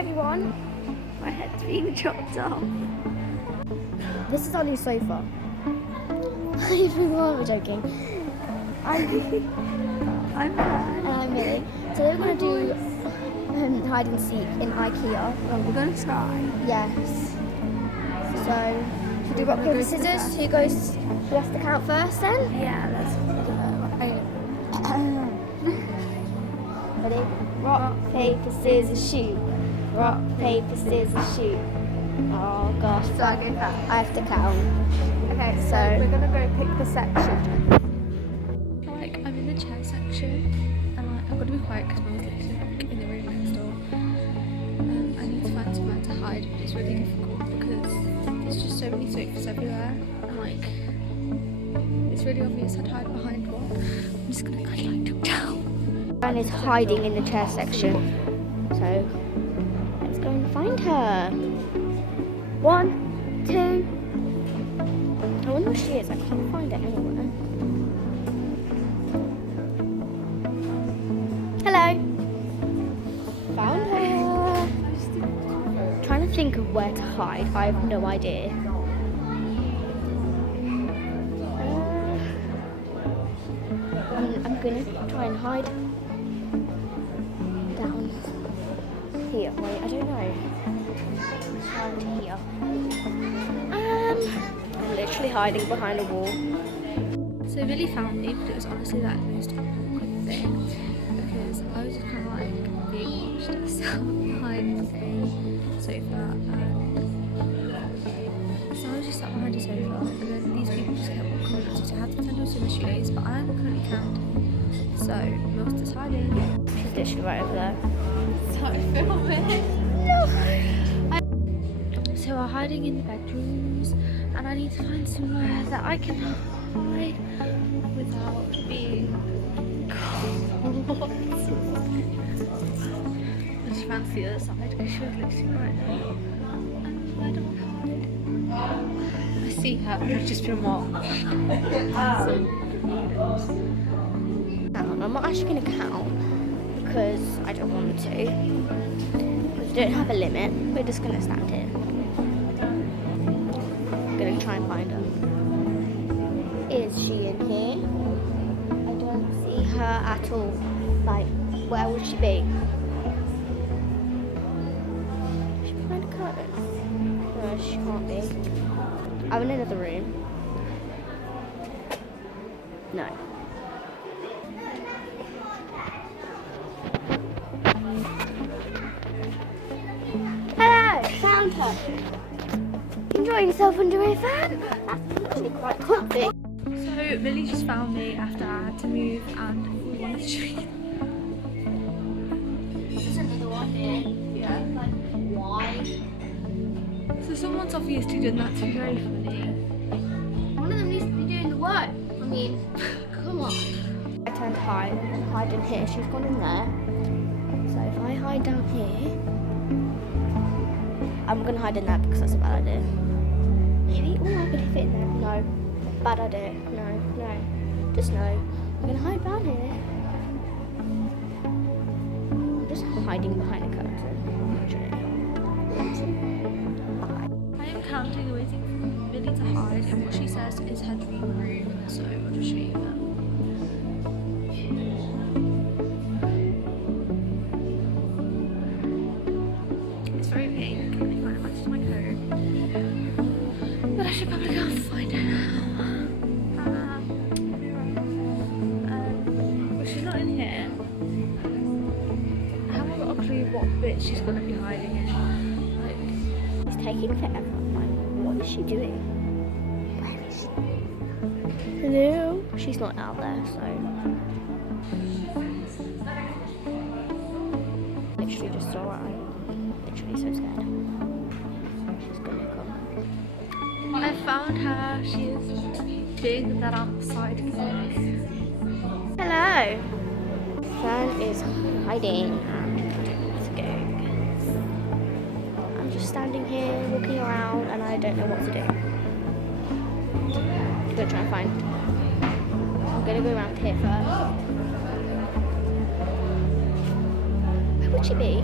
everyone, my head's being chopped off. This is our new sofa. Everyone, we're joking. I'm I'm bad. and I'm Millie. Today we're going to do hide and seek in IKEA. Well, we're going to try. Yes. So, should we do rock, paper, scissors? Who has to count first then? Yeah, let's go. Ready? Rock, paper, scissors, shoot. Rock, paper, scissors, shoot. Oh gosh. So I go first. I have to count. Okay, so we're going to go pick the section. Like, I'm in the chair section, and like, I've got to be quiet because Mum's literally like, in the room next door. I need to find somewhere to hide, but it's really difficult because there's just so many sofas everywhere, and like, it's really obvious I'd hide behind one. I'm just going to kind of like duck down. Anne is hiding in the chair section. So, let's go and find her. 1, 2. I wonder where she is. I can't find her anywhere. Hello. Found her. Trying to think of where to hide. I have no idea. I'm gonna try and hide down here. Wait, I don't know. Around here. I'm literally hiding behind a wall. So Millie found me, but it was honestly like the most awkward thing because I was just kind of like being watched behind a sofa, and so I was just sat behind a sofa, and then these people just kept coming up to me, so I had to pretend I was in my shoelace, but I'm currently counting, so most is hiding. She's literally right over there. Sorry, filming. No. So we're hiding in the bedrooms, and I need to find somewhere that I can hide without being caught. And she found the other side because she was literally right there. And I don't hide. I see her, but I've just been watched. I'm not actually going to count because I don't want to. Because we don't have a limit. We're just going to stand here. I'm going to try and find her. Is she in here? I don't see her at all. Like, where would she be? Is she behind a curtain? No, she can't be. I'm in another room. No. Hello, found her. Enjoying yourself under a fan? That's actually quite comfy. So Millie just found me after I had to move, and we wanted to show you. There's another one here. Yeah. Like, why? So someone's obviously done that to be very funny. One of them needs to be doing the work. I mean, come on. I turned to hide and hide in here. She's gone in there. So if I hide down here, I'm gonna hide in there because that's a bad idea. Maybe, oh, I could fit in there. No, bad idea. No, just no. I'm gonna hide down here. I'm just hiding behind a curtain. I am counting and waiting for Millie to hide, and what she says is her dream room, so I'll just show you that. It's very pink, I think it matches my coat, but I should probably go and find her now. But she's not in here. I haven't got a clue what bit she's going to be hiding in. Like, It's taking forever. Like, what is she doing? Where is she? Hello? She's not out there, so. Literally just saw her. I'm literally so scared. She's gonna come. I found her. She is big that outside place. Hello! Fan is hiding. I don't know where to go. I'm just standing here, walking around, and I don't know what to do. I'm gonna try and find. I'm gonna go around here first. Where would she be?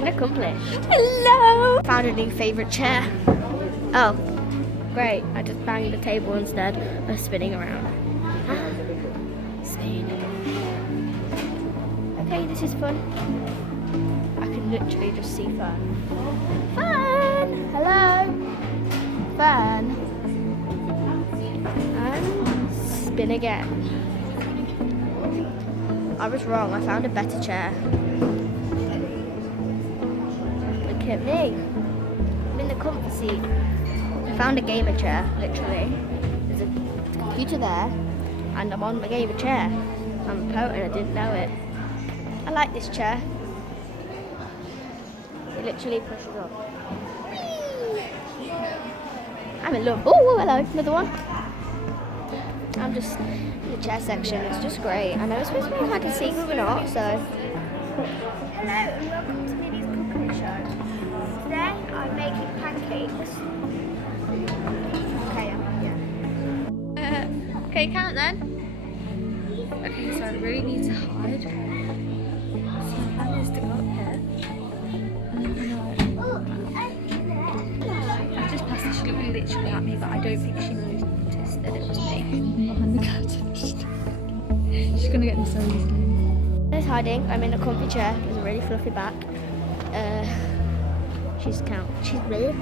Mission accomplished. Hello! Found a new favourite chair. Oh, great. I just banged the table instead of spinning around. Spin. Okay, this is fun. I can literally just see fun. Fun! Hello! Fun. And spin again. I was wrong, I found a better chair. Look at me. I'm in the comfy seat. I found a gamer chair, literally. There's a computer there, and I'm on my gamer chair. I'm a pro and I didn't know it. I like this chair. It literally pushes up. I'm in love. Oh, hello, another one. I'm just in the chair section. It's just great. I know it's supposed to be hide and seek, but we're not. So, hello and welcome to Minnie's cookery show. Today I'm making pancakes. Okay, yeah. Okay, count then. Okay, so I really need to hide. So my plan is to go up here. I just passed her, she looked literally at me, but I don't think she noticed that it was me. Behind the curtain. She's gonna get me so easily. There's hiding. I'm in a comfy chair with a really fluffy back. She's really.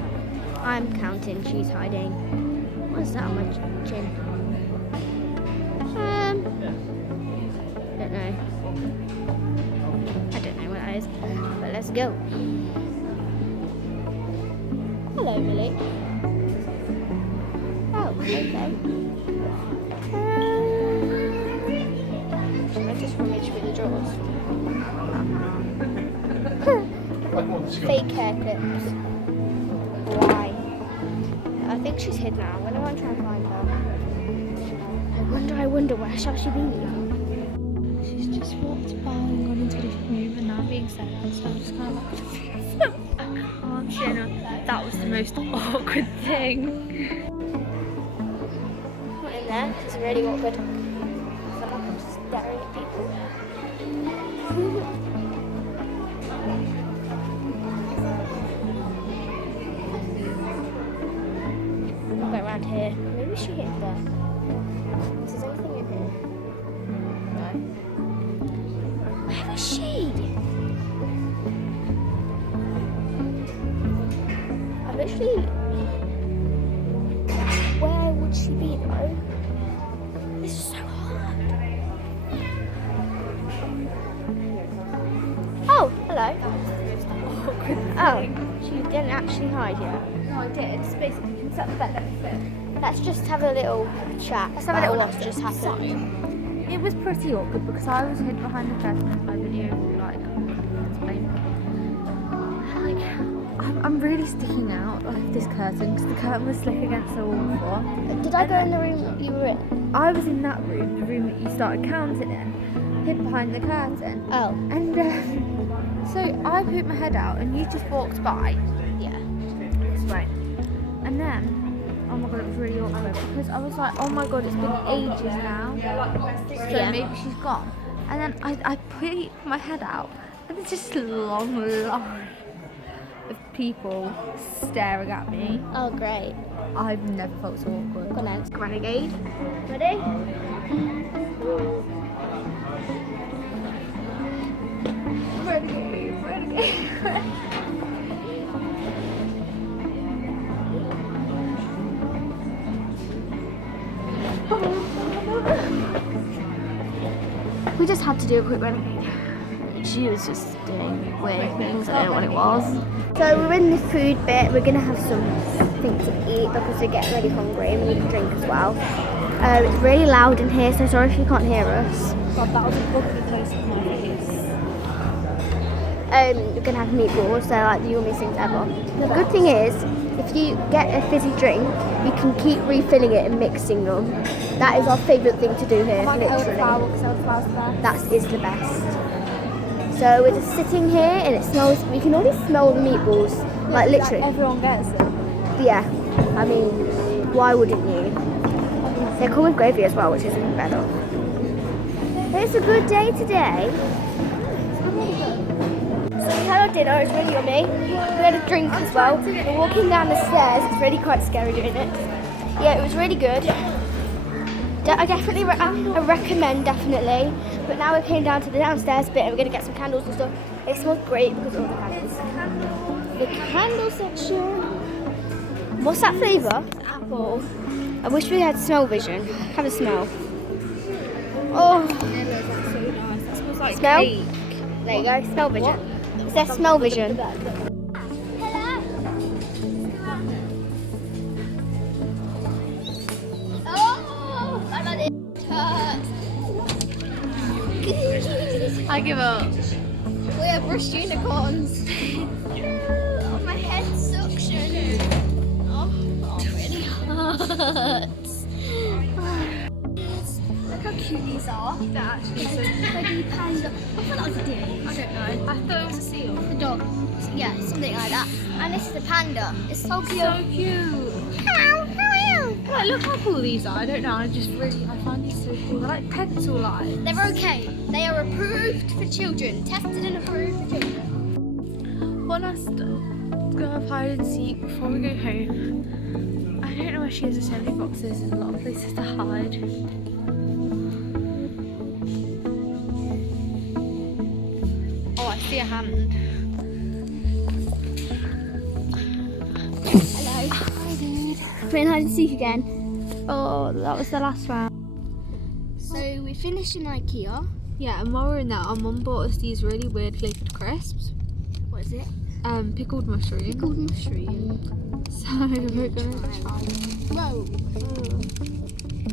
I'm counting. She's hiding. What's that on my chin? Don't know. I don't know what that is. But let's go. Hello, Millie. Oh, okay. Should I just rummage through the drawers? Fake hair clips. Why? I think she's hid now. I'm gonna try and find her. I wonder where shall she be? She's just walked by and gone into a different room, and now I'm being sad, so I'm just kind of like, I can't see her. That was the most awkward thing. Not in there. It's really awkward. I feel like I'm staring at people. I'll go around here. Maybe she hit there. Is there anything in here? No. Where is she? I literally. Where would she be though? This is so hard. Oh, hello. Oh, she didn't actually hide yet. No, I did. It's basically, you can set the bed up. Let's just have a little chat. Let's have a little about look. what's just happened. It was pretty awkward because I was hid behind the curtain as my video explained. I'm really sticking out of this curtain because the curtain was slick against the wall before. Did I go in the room that you were in? I was in that room, the room that you started counting in, hid behind the curtain. Oh. And so I put my head out and you just walked by. Yeah. This way. And then, oh my god, it was really awkward because I was like, oh my god, it's been ages now. So maybe she's gone. And then I put my head out and there's just a long line of people staring at me. Oh, great. I've never felt so awkward. Go next. Renegade. Ready? Renegade. We just had to do a quick renegade. She was just doing weird things. I don't know what it was. So we're in the food bit. We're gonna have something to eat because we're getting really hungry and we need a drink as well. It's really loud in here, so sorry if you can't hear us. God, that was a bubbly close to my face. We're gonna have meatballs. They're like the yummiest things ever. The good thing is, if you get a fizzy drink, you can keep refilling it and mixing them. That is our favourite thing to do here, literally. That is the best. So we're just sitting here and it smells, we can already smell the meatballs, like literally. Everyone gets it. Yeah, I mean, why wouldn't you? They come with gravy as well, which is even better. It's a good day today. So we our dinner, it's really yummy. We had a drink as well. We're walking down the stairs, it's really quite scary doing it. Yeah, it was really good. I definitely I recommend, definitely. But now we came down to the downstairs bit and we're going to get some candles and stuff. It smells great because of all the candles. The candle section. What's that flavour? Apple. I wish we had smell vision. Have a smell. Oh. That smells like Smell? cake. There you go, smell vision. Is there smell vision? I give up. We are brushed unicorns. Oh, my head suction. Oh, it really hurts. Look how cute these are. They're actually so cute. Baby panda. I thought that was a deer. I don't know. I thought it was a seal. The dog. Yeah, something like that. And this is the panda. It's so cute. So cute. Like, look how cool these are. I don't know. I find these so cool. They're like pencil line. They're okay. They are approved for children. Tested and approved for children. One last go have hide and seek before we go home. I don't know where she has assembly boxes and a lot of places to hide. Oh, I see a hand. Hello. Playing hide and seek again. Oh, that was the last round. So we finished in IKEA. Yeah, and while we're in that, our mum bought us these really weird flavoured crisps. What is it? Pickled mushroom. Pickled mushroom. So we're gonna try them. Whoa.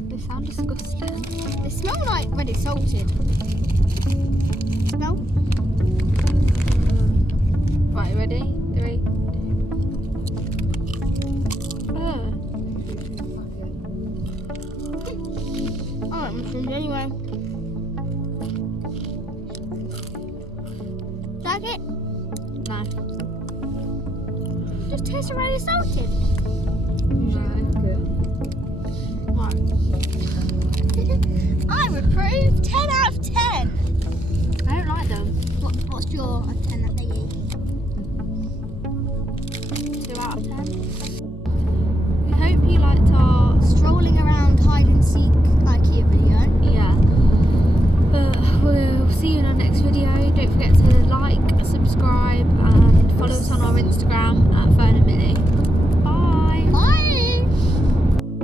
They sound disgusting. They smell like ready salted. Smell? Right, ready? 3, 2. I like mushrooms anyway. Like it? No. Just tastes already salted. Right. I would approve 10 out of 10. I don't like them. What's your 10 that they eat? 2 out of 10. We hope you liked our Strolling around hide and seek IKEA video. yeah. But we'll see you in our next video. Don't forget to like, subscribe, and follow us on our Instagram at Fern and Millie.